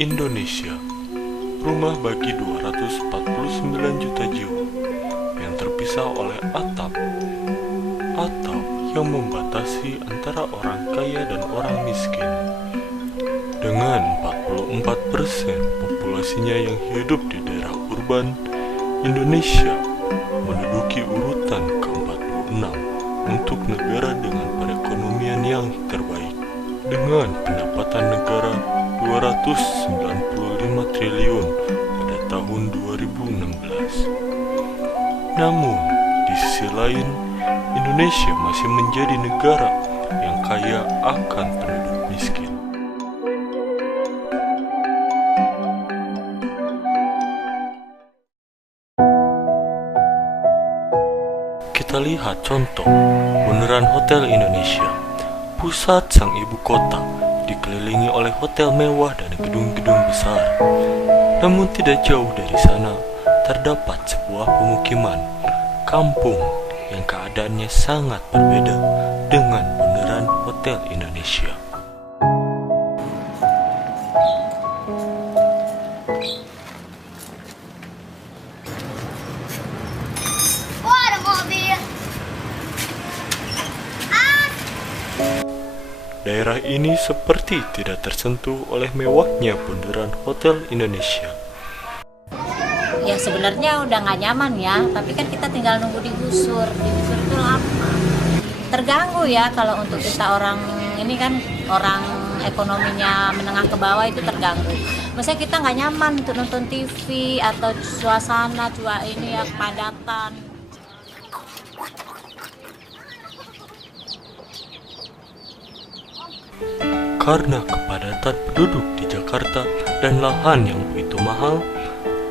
Indonesia, rumah bagi 249 juta jiwa yang terpisah oleh atap yang membatasi antara orang kaya dan orang miskin. Dengan 44% populasinya yang hidup di daerah urban, Indonesia menduduki urutan ke-46 untuk negara dengan perekonomian yang terbaik, dengan pendapatan negara 295 triliun pada tahun 2016. Namun, di sisi lain, Indonesia masih menjadi negara yang kaya akan penduduk miskin. Kita lihat contoh Bundaran Hotel Indonesia, pusat sang ibu kota, dikelilingi oleh hotel mewah dan gedung-gedung besar. Namun tidak jauh dari sana terdapat sebuah pemukiman kampung yang keadaannya sangat berbeda dengan Bundaran Hotel Indonesia. Ada mobil. Daerah ini seperti tidak tersentuh oleh mewahnya Bundaran Hotel Indonesia. Ya sebenarnya udah nggak nyaman ya, tapi kan kita tinggal nunggu digusur itu lama. Terganggu ya kalau untuk kita orang ini kan orang ekonominya menengah ke bawah itu terganggu. Maksudnya kita nggak nyaman untuk nonton TV atau suasana ini ya kepadatan. Karena kepadatan penduduk di Jakarta dan lahan yang begitu mahal,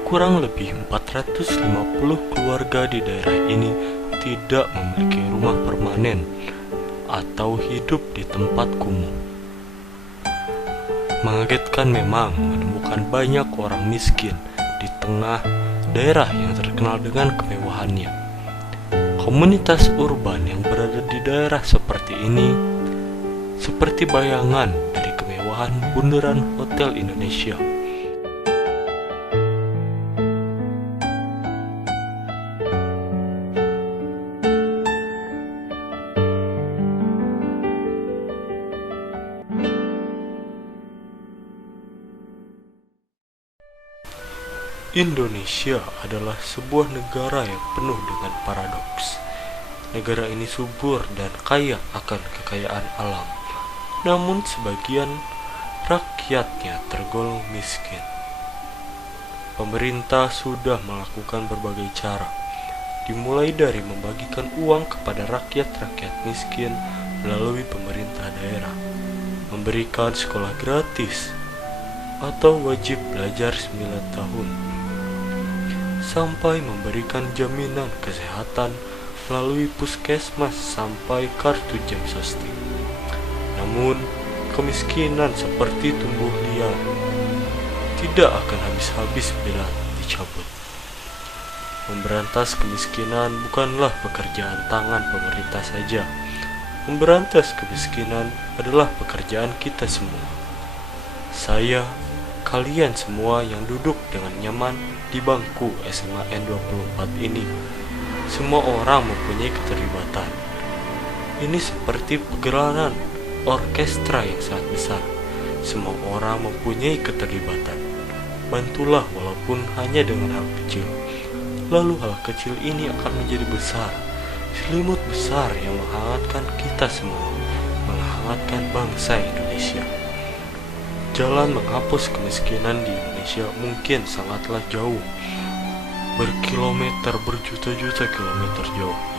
kurang lebih 450 keluarga di daerah ini tidak memiliki rumah permanen atau hidup di tempat kumuh. Mengagetkan memang menemukan banyak orang miskin di tengah daerah yang terkenal dengan kemewahannya. Komunitas urban yang berada di daerah seperti ini seperti bayangan dari kemewahan Bundaran Hotel Indonesia. Indonesia adalah sebuah negara yang penuh dengan paradoks. Negara ini subur dan kaya akan kekayaan alam, namun sebagian rakyatnya tergolong miskin. Pemerintah sudah melakukan berbagai cara, dimulai dari membagikan uang kepada rakyat-rakyat miskin melalui pemerintah daerah, memberikan sekolah gratis atau wajib belajar 9 tahun, sampai memberikan jaminan kesehatan melalui puskesmas sampai kartu jam sostek. Namun, kemiskinan seperti tumbuh liar, tidak akan habis-habis bila dicabut. Memberantas kemiskinan bukanlah pekerjaan tangan pemerintah saja. Memberantas kemiskinan adalah pekerjaan kita semua. Saya, kalian semua yang duduk dengan nyaman di bangku SMA N24 ini, semua orang mempunyai keterlibatan. Ini seperti pergerakan orkestra yang sangat besar. Semua orang mempunyai keterlibatan. Bantulah walaupun hanya dengan hal kecil. Lalu hal kecil ini akan menjadi besar, selimut besar yang menghangatkan kita semua, menghangatkan bangsa Indonesia. Jalan menghapus kemiskinan di Indonesia mungkin sangatlah jauh, berkilometer, berjuta-juta kilometer jauhnya.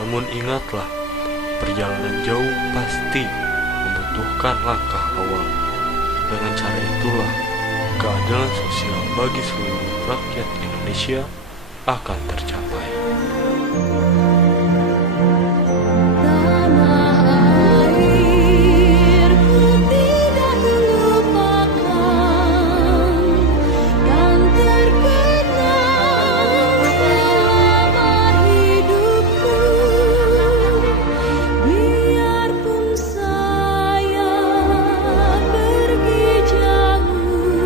Namun ingatlah, perjalanan jauh pasti membutuhkan langkah awal. Dengan cara itulah, keadilan sosial bagi seluruh rakyat Indonesia akan tercapai. Biarpun saya pergi jauh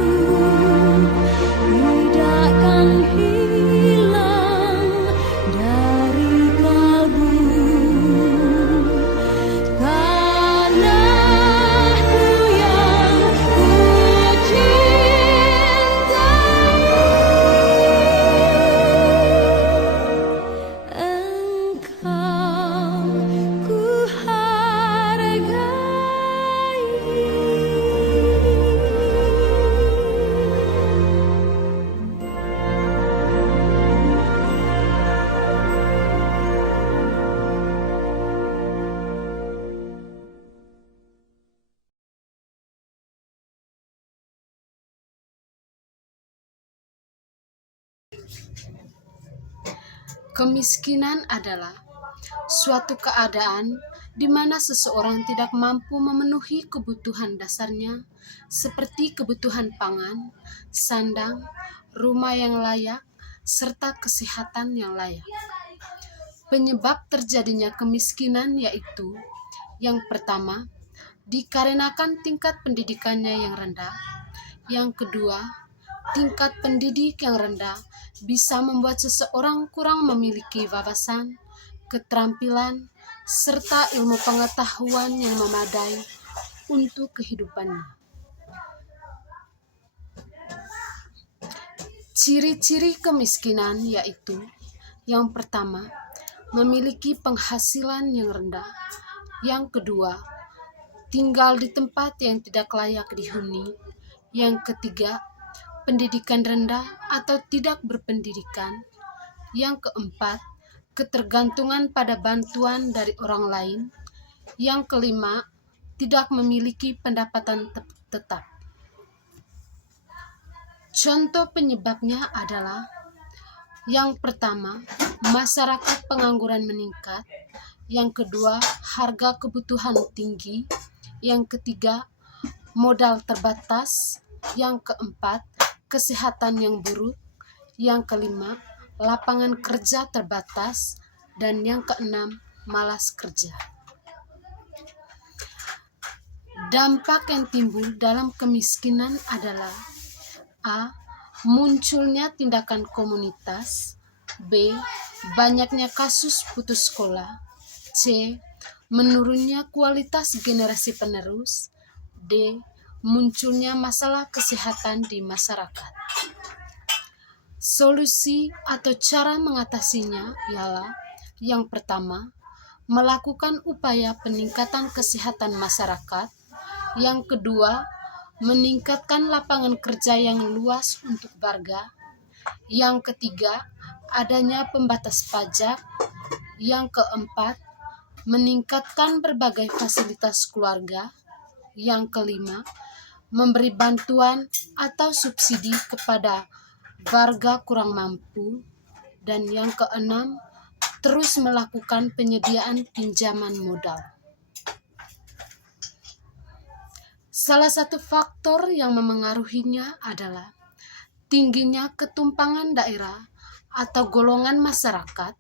Kemiskinan adalah suatu keadaan di mana seseorang tidak mampu memenuhi kebutuhan dasarnya seperti kebutuhan pangan, sandang, rumah yang layak, serta kesehatan yang layak. Penyebab terjadinya kemiskinan yaitu yang pertama, dikarenakan tingkat pendidikannya yang rendah. Yang kedua, tingkat pendidik yang rendah bisa membuat seseorang kurang memiliki wawasan, keterampilan, serta ilmu pengetahuan yang memadai untuk kehidupannya. Ciri-ciri kemiskinan yaitu yang pertama, memiliki penghasilan yang rendah. Yang kedua, tinggal di tempat yang tidak layak dihuni. Yang ketiga, pendidikan rendah atau tidak berpendidikan. Yang keempat, ketergantungan pada bantuan dari orang lain. Yang kelima, tidak memiliki pendapatan tetap. Contoh penyebabnya adalah yang pertama, masyarakat pengangguran meningkat. Yang kedua, harga kebutuhan tinggi. Yang ketiga, modal terbatas. Yang keempat, kesehatan yang buruk. Yang kelima, lapangan kerja terbatas. Dan yang keenam, malas kerja. Dampak yang timbul dalam kemiskinan adalah A. Munculnya tindakan komunitas. B. Banyaknya kasus putus sekolah. C. Menurunnya kualitas generasi penerus. D. Munculnya masalah kesehatan di masyarakat. Solusi atau cara mengatasinya ialah yang pertama, melakukan upaya peningkatan kesehatan masyarakat. Yang kedua, meningkatkan lapangan kerja yang luas untuk warga. Yang ketiga, adanya pembatas pajak. Yang keempat, meningkatkan berbagai fasilitas keluarga. Yang kelima, memberi bantuan atau subsidi kepada warga kurang mampu. Dan yang keenam, terus melakukan penyediaan pinjaman modal. Salah satu faktor yang memengaruhinya adalah tingginya ketumpangan daerah atau golongan masyarakat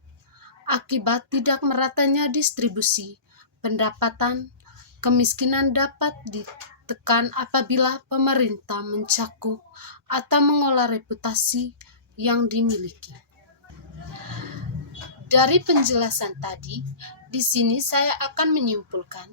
akibat tidak meratanya distribusi pendapatan. Kemiskinan dapat ditekan apabila pemerintah mencakup atau mengolah reputasi yang dimiliki. Dari penjelasan tadi, di sini saya akan menyimpulkan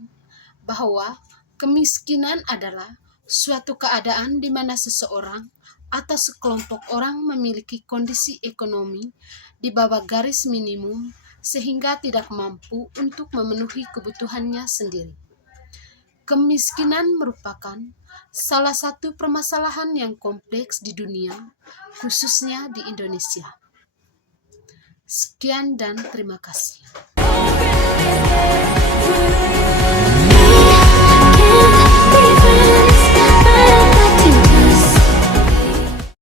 bahwa kemiskinan adalah suatu keadaan di mana seseorang atau sekelompok orang memiliki kondisi ekonomi di bawah garis minimum sehingga tidak mampu untuk memenuhi kebutuhannya sendiri. Kemiskinan merupakan salah satu permasalahan yang kompleks di dunia, khususnya di Indonesia. Sekian dan terima kasih.